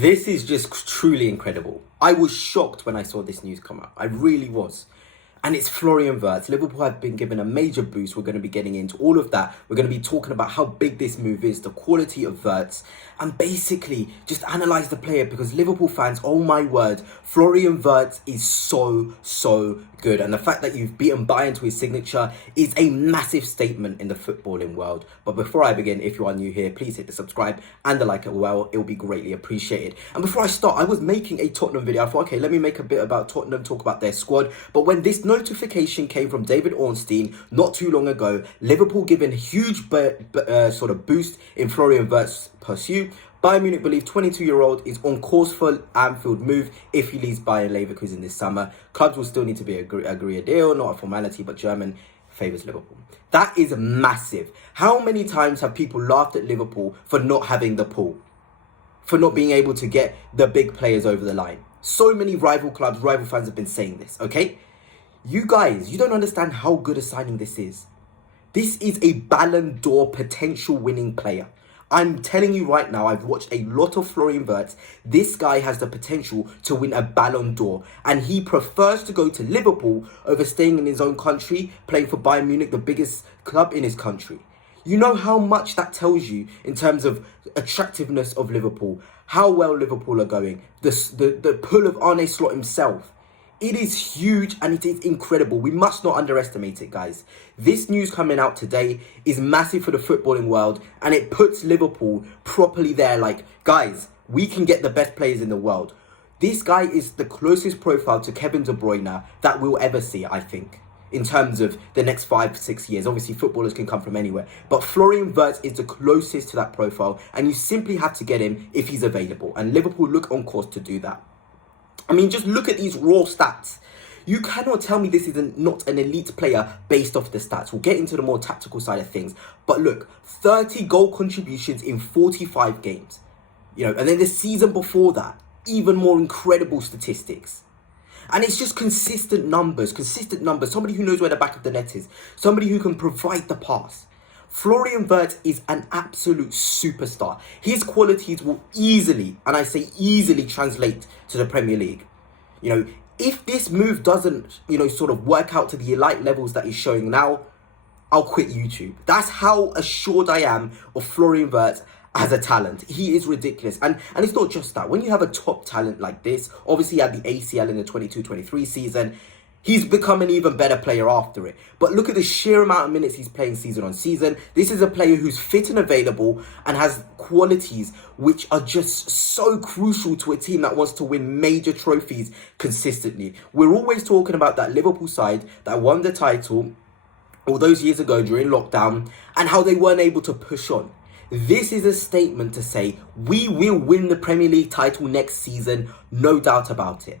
This is just truly incredible. I was shocked when I saw this news come out. I really was. And it's Florian Wirtz. Liverpool have been given a major boost. We're going to be getting into all of that. We're going to be talking about how big this move is, the quality of Wirtz, and basically just analyse the player, because Liverpool fans, oh my word, Florian Wirtz is so good. And the fact that you've beaten Bayern to his signature is a massive statement in the footballing world. But before I begin, if you are new here, please hit the subscribe and the like as well. It will be greatly appreciated. And before I start, I was making a Tottenham video. I thought, okay, let me make a bit about Tottenham, talk about their squad. But when this notification came from David Ornstein not too long ago, Liverpool given a huge sort of boost in Florian Wirtz's pursuit. Bayern Munich believe 22-year-old is on course for Anfield move if he leaves Bayern Leverkusen this summer. Clubs will still need to agree a deal, not a formality, but German favours Liverpool. That is massive. How many times have people laughed at Liverpool for not having the pull? For not being able to get the big players over the line? So many rival clubs, rival fans have been saying this, okay? You guys, you don't understand how good a signing this is. This is a Ballon d'Or potential winning player. I'm telling you right now, I've watched a lot of Florian Wirtz. This guy has the potential to win a Ballon d'Or, and he prefers to go to Liverpool over staying in his own country, playing for Bayern Munich, the biggest club in his country. You know how much that tells you in terms of attractiveness of Liverpool, how well Liverpool are going, the pull of Arne Slot himself. It is huge and it is incredible. We must not underestimate it, guys. This news coming out today is massive for the footballing world, and it puts Liverpool properly there. Like, guys, we can get the best players in the world. This guy is the closest profile to Kevin De Bruyne that we'll ever see, I think, in terms of the next 5-6 years. Obviously, footballers can come from anywhere, but Florian Wirtz is the closest to that profile, and you simply have to get him if he's available. And Liverpool look on course to do that. I mean, just look at these raw stats. You cannot tell me this is not an elite player based off the stats. We'll get into the more tactical side of things. But look, 30 goal contributions in 45 games. And then the season before that, even more incredible statistics. And it's just consistent numbers. Somebody who knows where the back of the net is. Somebody who can provide the pass. Florian Wirtz is an absolute superstar. His qualities will easily, and I say easily, translate to the Premier League. If this move doesn't, sort of work out to the elite levels that he's showing now, I'll quit YouTube. That's how assured I am of Florian Wirtz as a talent. He is ridiculous. And it's not just that. When you have a top talent like this, obviously he had the ACL in the 22-23 season, he's become an even better player after it. But look at the sheer amount of minutes he's playing season on season. This is a player who's fit and available and has qualities which are just so crucial to a team that wants to win major trophies consistently. We're always talking about that Liverpool side that won the title all those years ago during lockdown and how they weren't able to push on. This is a statement to say we will win the Premier League title next season, no doubt about it.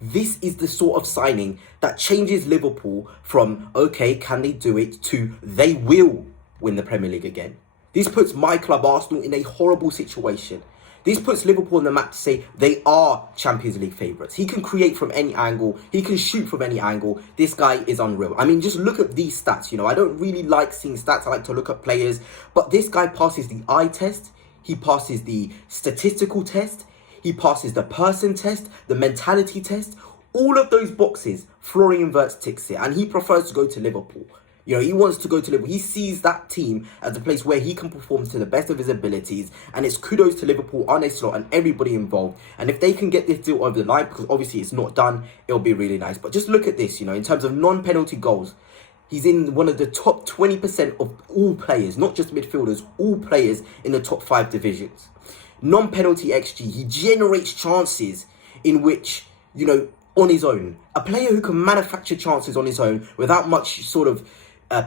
This is the sort of signing that changes Liverpool from, okay, can they do it, to they will win the Premier League again. This puts my club, Arsenal, in a horrible situation. This puts Liverpool on the map to say they are Champions League favourites. He can create from any angle. He can shoot from any angle. This guy is unreal. I mean, just look at these stats. I don't really like seeing stats. I like to look at players. But this guy passes the eye test. He passes the statistical test. He passes the person test, the mentality test. All of those boxes, Florian Wirtz ticks it. And he prefers to go to Liverpool. He wants to go to Liverpool. He sees that team as a place where he can perform to the best of his abilities. And it's kudos to Liverpool, Arne Slot, and everybody involved. And if they can get this deal over the line, because obviously it's not done, it'll be really nice. But just look at this, in terms of non-penalty goals. He's in one of the top 20% of all players, not just midfielders, all players in the top 5 divisions. Non-penalty XG, he generates chances in which, on his own. A player who can manufacture chances on his own without much sort of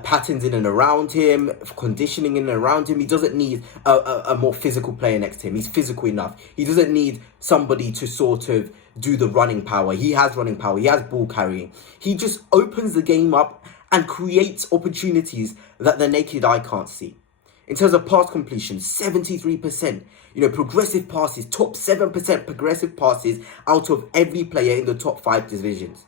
patterns in and around him, conditioning in and around him. He doesn't need a more physical player next to him. He's physical enough. He doesn't need somebody to sort of do the running power. He has running power. He has ball carrying. He just opens the game up and creates opportunities that the naked eye can't see. In terms of pass completion, 73%. Progressive passes, top 7% progressive passes out of every player in the top 5 divisions.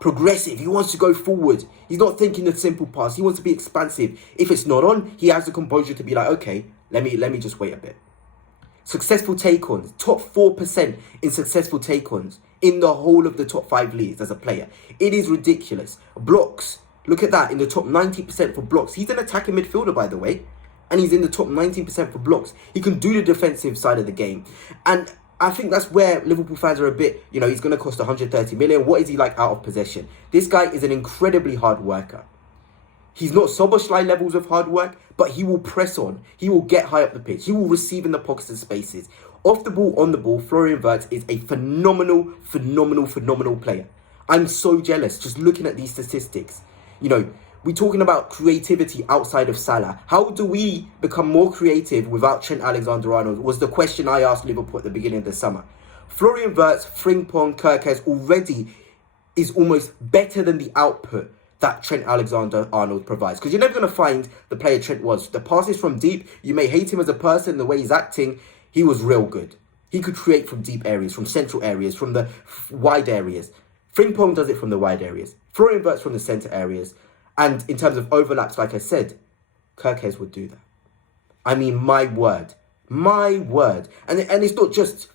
Progressive, he wants to go forward. He's not thinking the simple pass. He wants to be expansive. If it's not on, he has the composure to be like, okay, let me just wait a bit. Successful take-ons, top 4% in successful take-ons in the whole of the top 5 leagues as a player. It is ridiculous. Blocks, look at that, in the top 90% for blocks. He's an attacking midfielder, by the way, and he's in the top 19% for blocks. He can do the defensive side of the game. And I think that's where Liverpool fans are a bit, he's going to cost 130 million. What is he like out of possession? This guy is an incredibly hard worker. He's not Szoboszlai levels of hard work, but he will press on. He will get high up the pitch. He will receive in the pockets and spaces. Off the ball, on the ball, Florian Wirtz is a phenomenal player. I'm so jealous just looking at these statistics. We're talking about creativity outside of Salah. How do we become more creative without Trent Alexander-Arnold was the question I asked Liverpool at the beginning of the summer. Florian Wirtz, Frimpong, Kerkez already is almost better than the output that Trent Alexander-Arnold provides. Because you're never going to find the player Trent was. The passes from deep, you may hate him as a person, the way he's acting, he was real good. He could create from deep areas, from central areas, from the wide areas. Frimpong does it from the wide areas. Florian Wirtz from the centre areas. And in terms of overlaps, like I said, Kerkez would do that. I mean, my word. And it's not just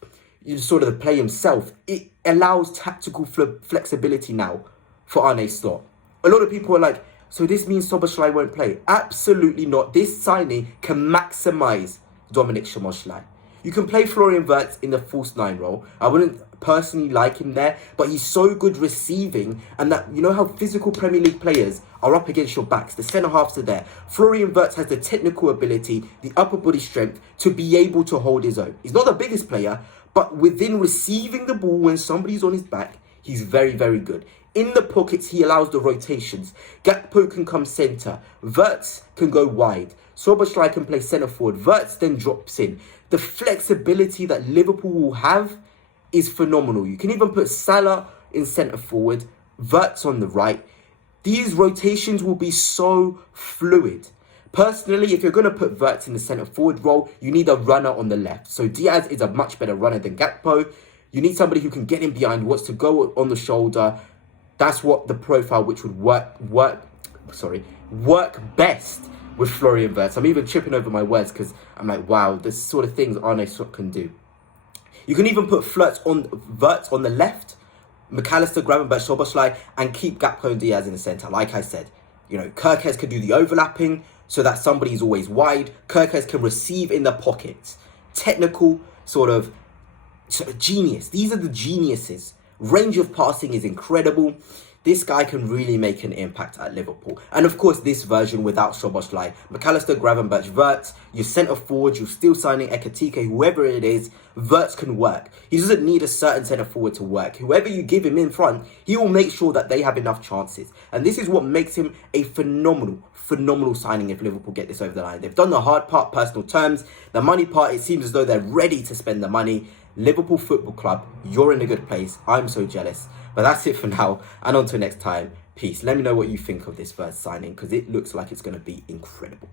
sort of the play himself. It allows tactical flexibility now for Arne Slot. A lot of people are like, so this means Szoboszlai won't play. Absolutely not. This signing can maximise Dominic Szoboszlai. You can play Florian Wirtz in the false 9 role. I wouldn't personally like him there, but he's so good receiving, and that, how physical Premier League players are up against your backs. The centre-halves are there. Florian Wirtz has the technical ability, the upper body strength to be able to hold his own. He's not the biggest player, but within receiving the ball when somebody's on his back, he's very, very good. In the pockets, he allows the rotations. Gakpo can come centre. Wirtz can go wide. Szoboszlai can play centre forward. Wirtz then drops in. The flexibility that Liverpool will have is phenomenal. You can even put Salah in centre forward, Wirtz on the right. These rotations will be so fluid. Personally, if you're going to put Wirtz in the centre forward role, you need a runner on the left. So Diaz is a much better runner than Gakpo. You need somebody who can get in behind, wants to go on the shoulder. That's what the profile which would work best with Florian Wirtz. I'm even tripping over my words because I'm like, wow, this sort of things Arne Slot can do. You can even put Wirtz on the left, McAllister, Gravenberch, Szoboszlai, and keep Gakpo and Diaz in the centre. Like I said, Kerkez can do the overlapping so that somebody's always wide. Kerkez can receive in the pockets. Technical sort of genius. These are the geniuses. Range of passing is incredible. This guy can really make an impact at Liverpool. And of course, this version without Szoboszlai. McAllister, Gravenberch, Wirtz, your centre forward, you're still signing Ekitike, whoever it is, Wirtz can work. He doesn't need a certain centre forward to work. Whoever you give him in front, he will make sure that they have enough chances. And this is what makes him a phenomenal signing if Liverpool get this over the line. They've done the hard part, personal terms. The money part, it seems as though they're ready to spend the money. Liverpool Football Club, you're in a good place. I'm so jealous. But that's it for now. And until next time, peace. Let me know what you think of this first signing because it looks like it's going to be incredible.